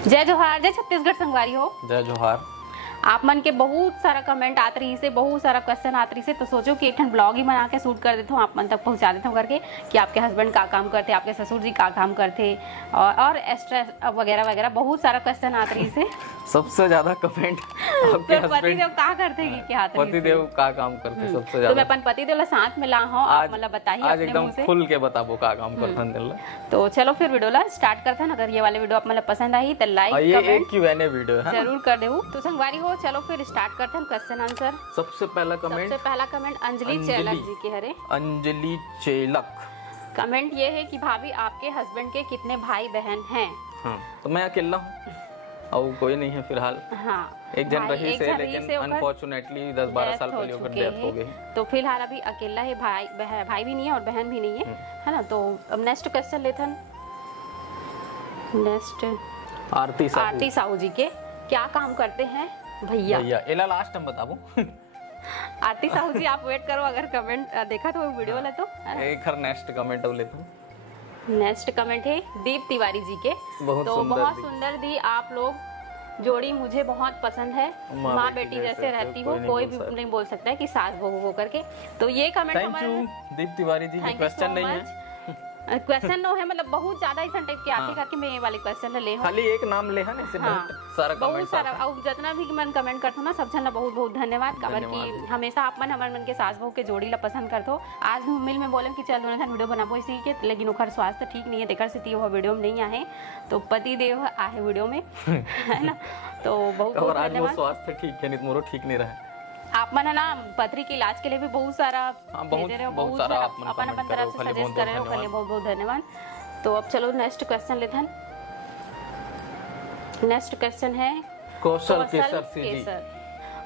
जय जोहार, जय छत्तीसगढ़ संगवारी हो। जय जोहार। आप मन के बहुत सारा कमेंट आत रही से, बहुत सारा क्वेश्चन आत रही से, तो सोचो कि एक ठन ब्लॉग ही बना के शूट कर देता हूँ, आप मन तक पहुँचा देता हूँ करके कि आपके हस्बैंड का काम करते, आपके ससुर जी का काम करते और एक्स्ट्रा वगैरह वगैरह बहुत सारा क्वेश्चन आत रही से। सबसे ज्यादा कमेंट आपके तो पतिदेव का करते हैं क्या? पतिदेव का काम करते सबसे तो ज्यादा। मैं अपन पतिदेव ला साथ में ला हूँ, आप मतलब बताइए आज अपने एकदम मुंह से। खुल के बताबो का काम करथन दिल। तो चलो फिर वीडियो ला स्टार्ट करते हैं। अगर ये वाले वीडियो आप मतलब पसंद आई तो लाइक ये एक कमेंट Q&A वीडियो है। जरूर कर देहु। तो संगवारी हो, चलो फिर स्टार्ट करते हैं क्वेश्चन आंसर। सबसे पहला कमेंट अंजलि चेलक जी के हरे। अंजलि चेलक। कमेंट ये है कि भाभी आपके हस्बैंड के कितने भाई बहन हैं? हाँ, तो मैं अकेला हूँ और कोई नहीं है फिलहाल। हाँ, एक जन भाई रही एक से, जन रही लेकिन से ओकर अनफॉर्चुनेटली 10-12 साल पहले ओकर डेथ हो गई। तो फिलहाल अभी अकेला है, भाई भी नहीं है और बहन भी नहीं है ना। तो अब नेक्स्ट क्वेश्चन लेते हैं। नेक्स्ट आरती साहू जी के क्या काम करते हैं भैया? एला लास्ट टाइम बताबो। आरती साहू जी आप वेट करो, अगर कमेंट देखा तो वीडियो वाला तो एक हर नेक्स्ट कमेंट अब लेता हूँ। नेक्स्ट कमेंट है दीप तिवारी जी के। बहुत सुंदर दी आप लोग जोड़ी मुझे बहुत पसंद है, माँ बेटी जैसे रहती हो, कोई भी नहीं बोल सकता है कि सास बहू हो करके। तो ये कमेंट हमारा दीप तिवारी जी, ये क्वेश्चन नहीं है, क्वेश्चन नो है, मतलब बहुत ज्यादा इस टाइप के आते करके मैं ये वाले क्वेश्चन ले हूं। खाली एक नाम ले है ना, इससे बहुत सारा कमेंट, बहुत सारा और जितना भी मन कमेंट करते हो ना सब जन बहुत बहुत धन्यवाद। काबर की हमेशा आप मन हमारे मन के सास बहू के जोड़ी ला पसंद करते हो। आज हम मिल में बोले कि चल दोनों वीडियो बनाबो इसी के, लेकिन ओकर स्वास्थ्य ठीक नहीं है, तेकर से वो वीडियो में नहीं आए, तो पति देव आए वीडियो में है ना। तो बहुत बहुत धन्यवाद। स्वास्थ्य ठीक है, नहीं मोरो ठीक नहीं रहा। आप मन ना पथरी के इलाज के लिए भी बहुत सारा बहुत सारा अपन तरफ से सजेस्ट कर रहे हो, बहुत बहुत धन्यवाद। तो अब चलो नेक्स्ट क्वेश्चन लेते हैं। नेक्स्ट क्वेश्चन है कौशल केसर।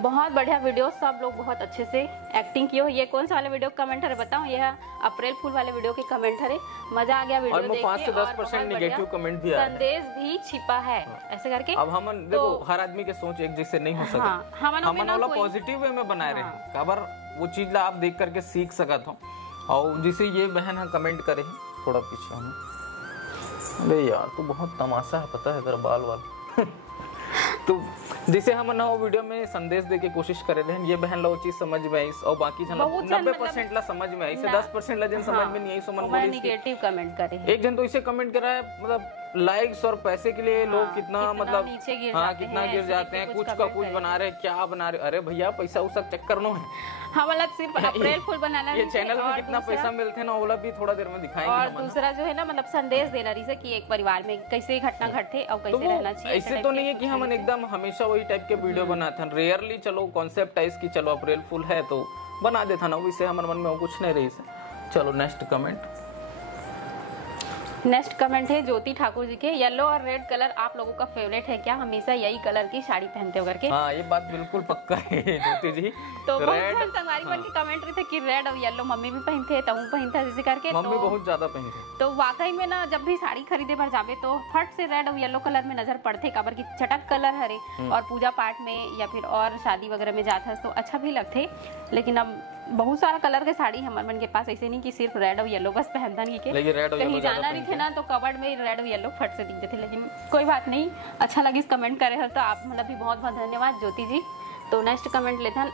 बहुत बढ़िया वीडियो, सब लोग बहुत अच्छे से एक्टिंग की हो। ये कौन सा वाले वीडियो कमेंट है बताओ? यह अप्रैल फूल वाले वीडियो के कमेंट है। मजा आ गया वीडियो देख के, 5 से 10% नेगेटिव कमेंट भी आया, संदेश भी छिपा है ऐसे करके। अब हम देखो हर आदमी के सोच एक जैसे नहीं हो सकता, हम वाला पॉजिटिव वे में बनाए रहे काबर वो चीज ला आप देख करके सीख सकत हो। और जिसे ये बहन कमेंट करे थोड़ा पीछे हम, अरे यार तू बहुत तमाशा है, पता है तेरा बाल वाल। तो जिसे हम ना वीडियो में संदेश दे के कोशिश करे रहे, ये बहन ला वो चीज समझ में आई और बाकी 90% ला समझ में आई, 10% ला जन समझ में नहीं आई, सो मन बोली नेगेटिव कमेंट करे। एक जन तो इसे कमेंट कर रहा है, मतलब लाइक्स और पैसे के लिए लोग कितना मतलब कितना गिर जाते हैं, कुछ का कुछ बना रहे, क्या बना रहे। अरे भैया पैसा उसा चक्कर नो है, हाँ मतलब सिर्फ अप्रैल फूल बनाना ये चैनल में कितना पैसा मिलते हैं ना, वो भी थोड़ा देर में दिखाएंगे। और दूसरा जो है ना, मतलब संदेश देना रही से कि एक परिवार में कैसे घटना घटे और कैसे रहना चाहिए। ऐसे तो नहीं है कि हम एकदम हमेशा वही टाइप के वीडियो बनाते हैं, रेयरली चलो कॉन्सेप्ट है इसकी, चलो अप्रैल फूल है तो बना देता ना, इससे हमारे मन में कुछ नहीं रही से। चलो नेक्स्ट कमेंट। नेक्स्ट कमेंट है ज्योति ठाकुर जी के। येलो और रेड कलर आप लोगों का फेवरेट है क्या? हमेशा यही कलर की साड़ी पहनते हो करके। हाँ ये बात बिल्कुल पक्का है ज्योति जी। तो बहुत संगवारी मन के कमेंट रहे थे कि रेड और येलो मम्मी भी पहनते, तू पहनता जैसे करके। मम्मी बहुत ज्यादा पहनते। तो वाकई में ना जब भी साड़ी खरीदे भर जावे तो फट से रेड और येलो कलर में नजर पड़ते, काबर की चटक कलर हरे और पूजा पाठ में या फिर और शादी वगैरह में जाता तो अच्छा भी लगते। लेकिन अब बहुत सारा कलर के साड़ी हमारे मन के पास, ऐसे नहीं कि सिर्फ रेड और येलो बस पहनता नहीं के, कहीं जाना नहीं थे ना तो कबर्ड में रेड और येलो फट से दिखते थे। लेकिन कोई बात नहीं, अच्छा लगी इस कमेंट करे हो तो आप मतलब भी बहुत बहुत धन्यवाद ज्योति जी। तो नेक्स्ट कमेंट लेते हैं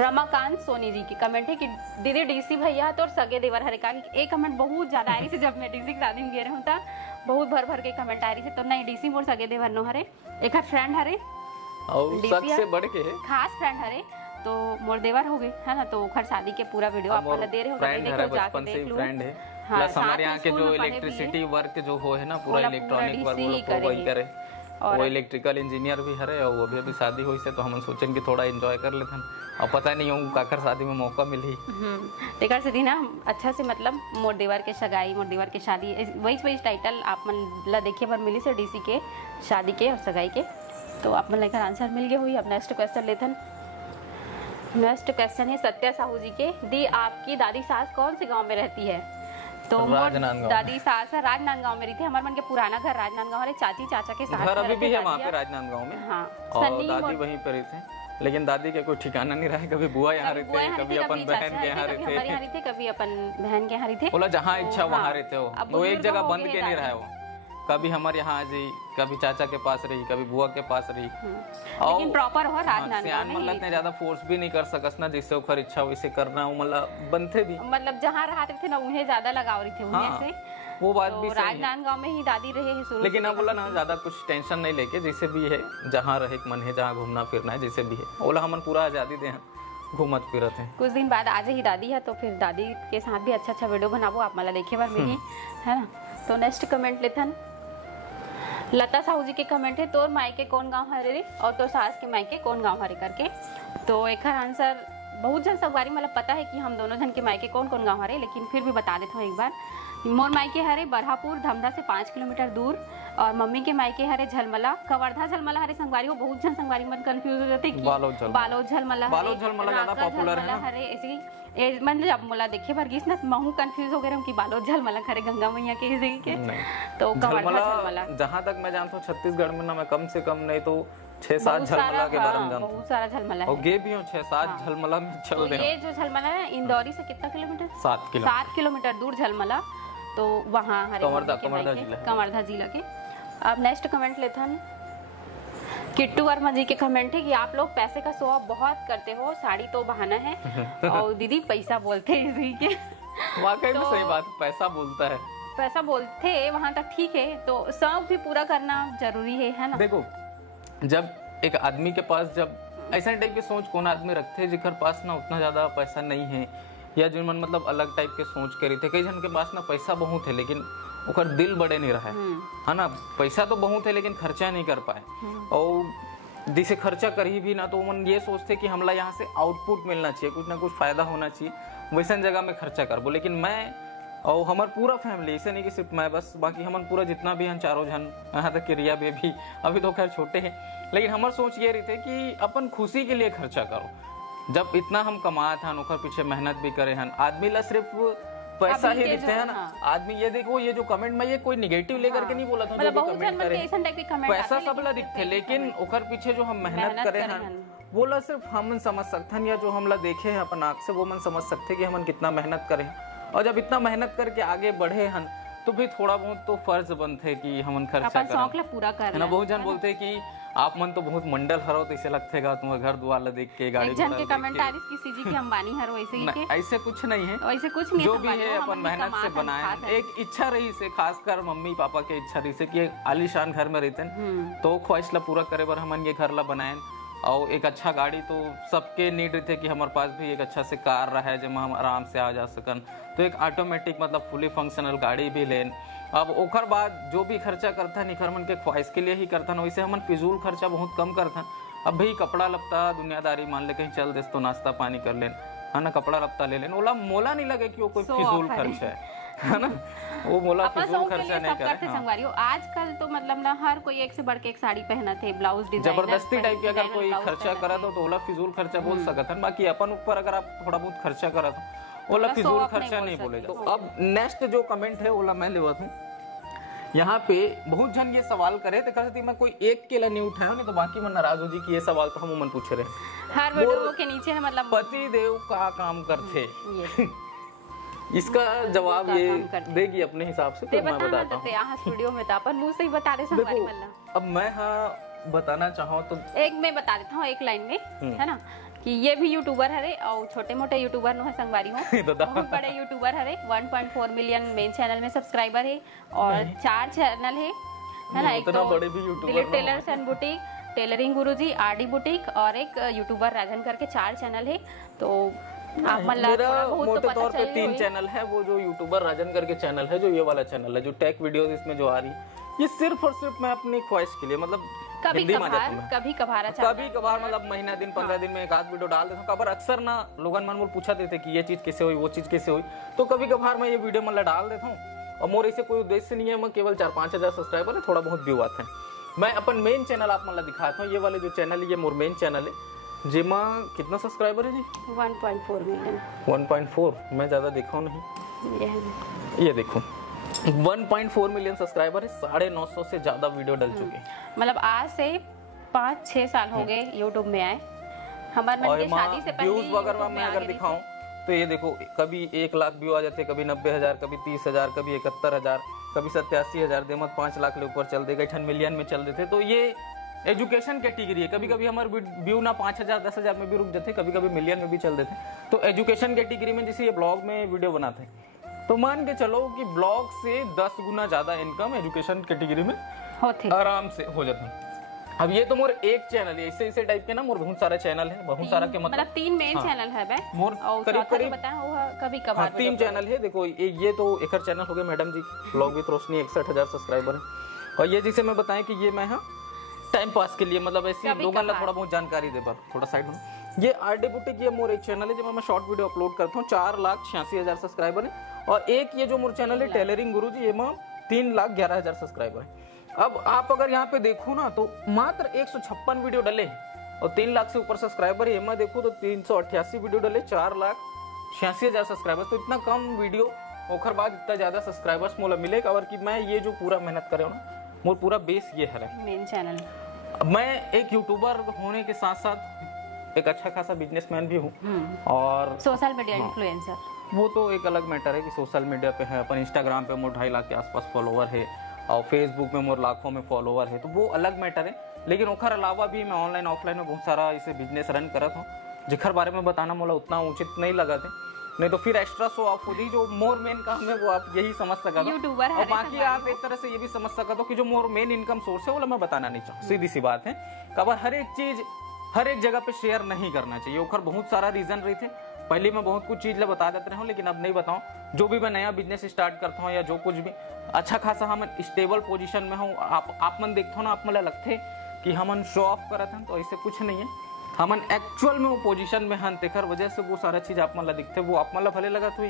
रमाकांत सोनी जी की। कमेंट है कि दीदी डीसी भैया तो सगे देवर हरे का। एक कमेंट बहुत ज्यादा आ रही थी जब मैं डीसी की शादी में गए रहा था, बहुत भर के कमेंट आ रही थी। तो नहीं, डीसी मोर सगे देवर नो हरे, एक फ्रेंड हरे और सबसे बढ़ के खास फ्रेंड हरे, तो मोर देवर हो गए है ना। तो खर शादी के पूरा वीडियो आप वाला दे रहे हो, देखो जाके देख लो। हाँ, हमारे यहाँ के जो इलेक्ट्रिसिटी वर्क जो हो है ना, पूरा इलेक्ट्रॉनिक वर्क वो वही करे, और वो इलेक्ट्रिकल इंजीनियर भी हरे और वो भी अभी शादी हुई से, तो हम सोचें कि थोड़ा एंजॉय कर लेते हैं। और पता नहीं हूँ काकर शादी में मौका मिली तेकर से दी ना अच्छा से, मतलब मोर देवर के सगाई, मोर देवर के शादी, वही टाइटल आप मन ला देखे पर मिली से डीसी के शादी के और सगाई के। तो आप मन लेकर आंसर मिल गए हुई। अब नेक्स्ट क्वेश्चन लेते हैं। नेक्स्ट क्वेश्चन है सत्या साहू जी के। दी आपकी दादी सास कौन से गांव में रहती है? तो दादी सास राजनांदगांव में रही थी। हमारे मन के पुराना घर राजनांदगांव है, चाची चाचा के साथ घर अभी भी है वहाँ पे राजनांदगांव में। हाँ, और दादी वहीं पे रही थी। लेकिन दादी के कोई ठिकाना नहीं रहा, कभी बुआ यहाँ रहते, कभी अपन बहन के यहाँ रहते, कभी अपन बहन के यहाँ रहते। बोला जहाँ इच्छा वहाँ रहते हो, वो एक जगह बंद के नहीं रहा वो। कभी हमारे यहाँ आ जाई, कभी चाचा के पास रही, कभी बुआ के पास रही। लेकिन प्रॉपर हो राजनांदगांव सियान मतलब इतने ज्यादा फोर्स भी नहीं कर सकस ना, जिससे ओकर इच्छा वैसे करना मतलब बनते भी, मतलब जहाँ रहते थे ना उन्हें ज्यादा लगाव रही थी उन्हें से, वो बात भी सही है। राजनांदगांव में ही दादी रहे हैं शुरू, लेकिन अब बोला ना ज्यादा कुछ टेंशन नहीं लेके, जैसे भी है जहाँ रहे मन है, जहाँ घूमना फिरना है जैसे भी है, बोला हमन पूरा आजादी दे, घूमत फिरत है। कुछ दिन बाद आज ही दादी है, तो फिर दादी के साथ भी अच्छा वीडियो बनाबो आप मला देखे बार मेरी, है ना। तो नेक्स्ट कमेंट लेथन लता साहू जी के कमेंट है, तोर मायके कौन गांव हरे रे और तोर सास के मायके कौन गांव हरे करके। तो एक आंसर बहुत जन सब बारी मतलब पता है कि हम दोनों जन के मायके कौन कौन गांव हरे, लेकिन फिर भी बता देता हूँ एक बार। मोर मायके हरे बरहापुर धमधा से 5 किलोमीटर दूर, और मम्मी के मायके हरे झलमला कवर्धा झलमला हरे। संगवारी हो बहुत जन संगवारी मन कंफ्यूज हो जाते कि बालोद झलमला ज्यादा पॉपुलर है हरे ऐसे मतलब जब मोला देखे बार गिस ना महू कंफ्यूज हो गए हम कि बालोद झलमला खरे गंगा मैया के ऐसे के। तो कवर्धा झलमला जहां तक मैं जानता हूं छत्तीसगढ़ में ना मैं कम से कम नहीं तो 6-7 झलमला के बारे में जानता हूं, बहुत सारा झलमला है और गे भी हूं 6-7 झलमला में चल रहे हैं। ये जो झलमला है इंदौरी से कितना किलोमीटर, 7 किलोमीटर दूर झलमला, तो वहाँ हरे कवर्धा जिला के। अब नेक्स्ट कमेंट लेथन किट्टू वर्मा जी के कमेंट है कि आप लोग पैसे का शो ऑफ बहुत करते हो, साड़ी तो बहाना है और दीदी पैसा बोलते हैं इसी के। वाकई में सही बात, पैसा बोलता है, पैसा बोलते वहाँ तक ठीक है, तो शौक भी पूरा करना जरूरी है ना। देखो जब एक आदमी के पास जब ऐसा टाइप की सोच कौन आदमी रखते जिकर पास ना उतना ज्यादा पैसा नहीं है, या जो मन मतलब अलग टाइप के सोच के रही थे, कई जन के पास ना पैसा बहुत है लेकिन ओकर दिल बड़े नहीं रहा है ना। पैसा तो बहुत है लेकिन खर्चा नहीं कर पाए, और जिसे खर्चा करी भी ना तो मन ये सोचते कि हमला यहाँ से आउटपुट मिलना चाहिए, कुछ ना कुछ फायदा होना चाहिए, वैसा जगह में खर्चा करबो। लेकिन मैं और हमार पूरा फैमिली, ऐसे नहीं कि सिर्फ मैं बस, बाकी हमार पूरा जितना भी हम चारों जन, यहाँ तक कि रिया बेबी अभी तो खैर छोटे हैं, लेकिन हमार सोच ये रही थे कि अपन खुशी के लिए खर्चा करो। जब इतना हम कमात हन ओकर पीछे मेहनत भी करे हन, आदमी ला सिर्फ पैसा ही दिखते हैं ना। आदमी ये देखो ये जो कमेंट में ये कोई निगेटिव लेकर के नहीं बोला था, जो भी कमेंट करे पैसा सब ला दिखते, लेकिन ओकर पीछे जो हम मेहनत करे हन वो ला सिर्फ हम समझ सकते हैं, या जो हम ला देखे हैं अपन आँख से वो मन समझ सकते कि हम कितना मेहनत करें। और जब इतना मेहनत करके आगे बढ़े हन तो भी थोड़ा बहुत तो फर्ज बनते है कि हम खर्चा करें, पूरा कर ना। बहुत जन बोलते हैं कि आप मन तो बहुत मंडल हरो, तो इसे लगते है तुम्हारे घर द्वार देख के गाड़ी जन के कमेंट आ रही किसी जी के अंबानी हरो, ऐसे ही के ऐसे कुछ नहीं है, ऐसे कुछ नहीं, जो भी है अपन मेहनत से बनाए। एक इच्छा रही से, खासकर मम्मी पापा के इच्छा रही से कि आलीशान घर में रहते तो ख्वाहिश ला पूरा करे बर हमन ये घर ला बनाए, और एक अच्छा गाड़ी तो सबके नीड थे कि हमारे पास भी एक अच्छा से कार रहा है जब हम आराम से आ जा सकन, तो एक ऑटोमेटिक मतलब फुली फंक्शनल गाड़ी भी लेन। अब ओकर बाद जो भी खर्चा करता निखर मन के ख्वाहिश के लिए ही करता, वैसे हमन फिजूल खर्चा बहुत कम करता। अब भाई कपड़ा लत्ता दुनियादारी मान ले कहीं चल देस तो नाश्ता पानी कर लेन, है ना, कपड़ा लत्ता ले लेन, ओला मोला नहीं लगे कि वो कोई फिजूल खर्चा है ना, वो मोला फिजूल खर्चा नहीं करे। आजकल तो मतलब ना हर कोई एक से बढ़ के एक साड़ी पहना थे, ब्लाउज डिजाइन जबरदस्ती टाइप की अगर कोई खर्चा करा तो ओला फिजूल खर्चा बोल सकत है। बाकी अपन ऊपर अगर आप थोड़ा बहुत खर्चा करा तो ओला फिजूल खर्चा नहीं बोले। तो अब नेक्स्ट जो कमेंट है ओला मैं लेवत हूँ। यहाँ पे बहुत जन ये सवाल करे तो कहते मैं कोई एक के लिए नहीं उठाया नहीं तो बाकी मन नाराज हो जी कि ये सवाल तो हम मन पूछ रहे हर वीडियो के नीचे मतलब पति देव का काम करते इसका जवाब ये देगी अपने हिसाब से, तो मैं बताता हूँ। यहाँ स्टूडियो में था अपन मुंह से ही बता रहे संगवारी वाला। अब मैं बताना चाहूँ तो एक मैं बता देता हूँ एक लाइन में, है ना, कि ये भी यूट्यूबर है और छोटे मोटे यूट्यूबर नो है संगवारी हो बहुत बड़े यूट्यूबर है। 1.4 मिलियन मेन चैनल में सब्सक्राइबर है और 4 चैनल है ना, एक तो tailors and boutique, tailoring Guruji, RD boutique और एक यूट्यूबर राजन करके 4 चैनल है। तो आप मेरा मोटे तौर पे 3 चैनल है। वो जो यूट्यूबर राजन करके चैनल है, जो ये वाला चैनल है, जो टेक वीडियोस इसमें जो आ रही है, ये सिर्फ और सिर्फ मैं अपनी ख्वाहिश के लिए मतलब कभी कभार मतलब महीना दिन 15 दिन में एक आध वीडियो डाल देता हूँ। कबर अक्सर ना लोगन मन पूछा देते कि ये चीज कैसे हुई, वो चीज कैसे हुई, तो कभी कभार मैं ये वीडियो मतलब डाल देता हूँ। और मोर ऐसे कोई उद्देश्य नहीं है, मैं केवल 4-5 हजार सब्सक्राइबर है, थोड़ा बहुत व्यू आते हैं। मैं अपन मेन चैनल आप मतलब दिखाता हूँ। ये वाले जो चैनल है ये मोर मेन चैनल है, जिमा कितना सब्सक्राइबर है जी? 1.4 मिलियन। 1.4 मैं ज्यादा देखा नहीं, ये देखो 1.4 मिलियन सब्सक्राइबर है, 950 से ज्यादा वीडियो डल चुके हैं। मतलब आज से 5-6 साल हो गए यूट्यूब में आए। हमारे मन के शादी से पहले व्यूज वगैरह मैं अगर दिखाऊं तो ये देखो कभी 1 लाख व्यू आ जाते, कभी 90,000, कभी 30,000, कभी 71,000, कभी 87,000 दे मत 5 लाख ले ऊपर चल देगा 10 मिलियन में चल देते। तो ये एजुकेशन कैटेगरी है, कभी कभी हमारे व्यू ना 5,000 10,000 में भी रुक जाते, कभी कभी मिलियन में भी चल देते। तो एजुकेशन कैटेगरी में जैसे ये ब्लॉग में वीडियो बनाते हैं, तो मान के चलो कि ब्लॉग से 10 गुना ज्यादा इनकम एजुकेशन कैटेगरी में आराम से हो जाता है। अब ये तो मोर एक चैनल है, ऐसे टाइप के ना मोर बहुत सारा चैनल है, बहुत सारा के मतलब 3 मेन चैनल है बे मोर करीब कभी कभार 3 चैनल है। देखो ये तो एक चैनल हो गया madam ji blog with Roshni 61,000 subscriber है। और ये जिसे मैं बताएं कि ये मैं टाइम पास के लिए मतलब ऐसे लोगों को थोड़ा बहुत जानकारी दे पर थोड़ा साइड में। ये आरडी बुटीक ये मोर एक चैनल है जिसमें मैं शॉर्ट वीडियो अपलोड करता हूँ, 4,86,000 सब्सक्राइबर है। और एक ये जो मोर चैनल है टेलरिंग गुरु जी, ये में 3,11,000 सब्सक्राइबर है। अब आप अगर यहाँ पे देखो ना तो मात्र 156 वीडियो डले और 3 लाख से ऊपर सब्सक्राइबर है। मैं देखो तो 388 वीडियो डले, 4,86,000 सब्सक्राइबर। तो इतना कम वीडियो ओखर बाद इतना ज्यादा सब्सक्राइबर्स मोला मिलेगा। और कि मैं ये जो पूरा मेहनत करे ना, मोर पूरा बेस ये है मेन चैनल। मैं एक यूट्यूबर होने के साथ साथ एक अच्छा खासा बिजनेसमैन भी हूँ और सोशल मीडिया इन्फ्लुएंसर। वो तो एक अलग मैटर है कि सोशल मीडिया पे है अपन। इंस्टाग्राम पे मोर 2.5 लाख के आसपास फॉलोवर है और फेसबुक में मोर लाखों में फॉलोवर है, तो वो अलग मैटर है। लेकिन ओखर अलावा भी मैं ऑनलाइन ऑफलाइन में बहुत सारा इसे बिजनेस रन करत हूँ, जिखर बारे में बताना मोला उतना उचित नहीं लगा थे, नहीं तो फिर एक्स्ट्रा शो ऑफ होती। जो मोर मेन काम है वो आप यही समझ सकते हो, और बाकी आप एक तरह से ये भी समझ सकते हो कि जो मोर मेन इनकम सोर्स है वो मैं बताना नहीं चाहूँ। सीधी सी बात है, कबर हर एक चीज हर एक जगह पे शेयर नहीं करना चाहिए। ओखर बहुत सारा रीजन रही थे, पहले मैं बहुत कुछ चीज बता देते रहा हूँ, लेकिन अब नहीं बताऊँ। जो भी मैं नया बिजनेस स्टार्ट करता हूँ या जो कुछ भी अच्छा खासा हम स्टेबल पोजीशन में हूँ, आप मन देखते हो ना, आप मतलब लगते कि हम शो ऑफ करत हैं, तो ऐसे कुछ नहीं है। हम एक्चुअल में वो पोजीशन में हन, तेकर वजह से वो सारा चीज आप मतलब दिखते, वो आप मतलब भले लगा तो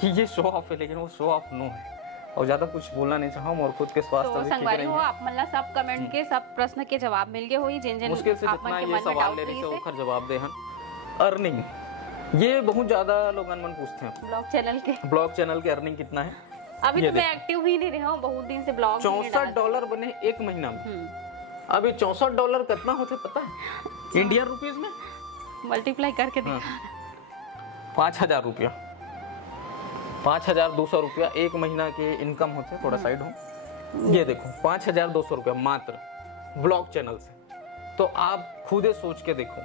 कि ये शो ऑफ है, लेकिन वो शो ऑफ नो है। और ज्यादा कुछ बोलना नहीं चाहूँ, और खुद के स्वास्थ्य तो संगवारी हो आप मतलब सब कमेंट के सब प्रश्न के जवाब मिल गए होई, जिन मुश्किल से जितना ये सवाल ले रही से ओखर जवाब दे हन। अर्निंग ये बहुत ज्यादा लोग मन पूछते हैं ब्लॉग चैनल के अर्निंग कितना है। अभी तो मैं एक्टिव ही नहीं रहा हूँ बहुत दिन से ब्लॉग। $64 बने एक महीना में। अभी $64 कितना होते पता है इंडियन रुपीज में? मल्टीप्लाई करके दिखा। 5,000 रुपया, 5,200 रुपया एक महीना के इनकम होते। थोड़ा साइड हो, ये देखो 5,200 रुपया मात्र ब्लॉग चैनल से। तो आप खुदे सोच के देखो,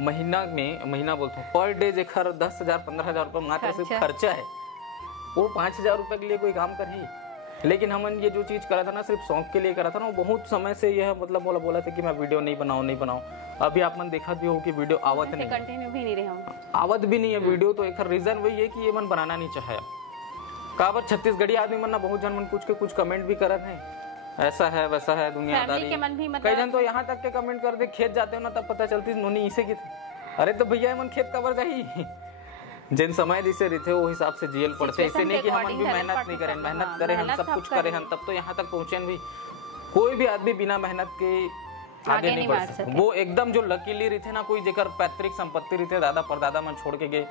महीना बोलते हैं पर डे जेकर 10,000 15,000 रुपया मात्र सिर्फ खर्चा है, वो 5,000 रुपए के लिए कोई काम कर ही। लेकिन हमन ये जो चीज करा था ना सिर्फ शौक के लिए करा था ना, बहुत समय से यह मतलब बोला था कि मैं वीडियो नहीं बनाऊं। अभी आप मन देखा भी हो कि वीडियो आवत नहीं, कंटिन्यू भी नहीं रहे हूं, आवत भी नहीं है वीडियो। तो एक रीजन वही है कि ये मन बनाना नहीं चाहे। काबर छत्तीसगढ़ी आदमी मन ना बहुत जन मन कुछ कमेंट भी करत है, ऐसा है वैसा है दुनियादारी। कई जन तो यहाँ तक के कमेंट कर दे, खेत जाते हो ना तब पता चलती नोनी इसे की थे। अरे तो भैया मन खेत कबर जाही, जिन समय जिसे रहते वो हिसाब से जेल पड़ते। ऐसे नहीं कि हम भी मेहनत नहीं करें, मेहनत करें, हम सब कुछ करें, हम तब तो यहाँ तक पहुंचे। भी कोई भी आदमी बिना मेहनत के आगे नहीं बढ़ सकता। वो एकदम जो लकीली रहते ना, कोई जेकर पैतृक संपत्ति रहते दादा परदादा मन छोड़ के गए,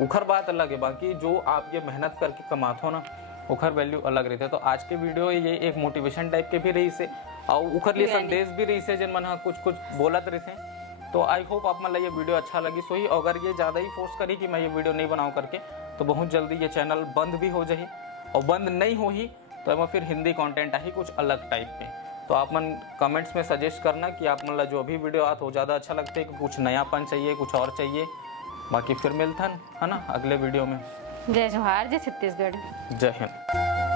उखर बात अलग है। बाकी जो आप ये मेहनत करके कमाते हो ना, उखर वैल्यू अलग रहते है। तो आज के वीडियो ये एक मोटिवेशन टाइप के भी रही से, और उखर लिए संदेश भी रही से, जिन मन कुछ बोलत रहते। तो आई होप आप मतलब ये वीडियो अच्छा लगी सोही। अगर ये ज़्यादा ही फोर्स करी कि मैं ये वीडियो नहीं बनाऊँ करके, तो बहुत जल्दी ये चैनल बंद भी हो जाए। और बंद नहीं हो ही तो मैं फिर हिंदी कंटेंट आई कुछ अलग टाइप में। तो आप मन कमेंट्स में सजेस्ट करना कि आप मतलब जो भी वीडियो आते हो ज़्यादा अच्छा लगता है कि कुछ नयापन चाहिए, कुछ और चाहिए। बाकी फिर मिलता है ना अगले वीडियो में। जय जोहार, जय छत्तीसगढ़, जय हिंद।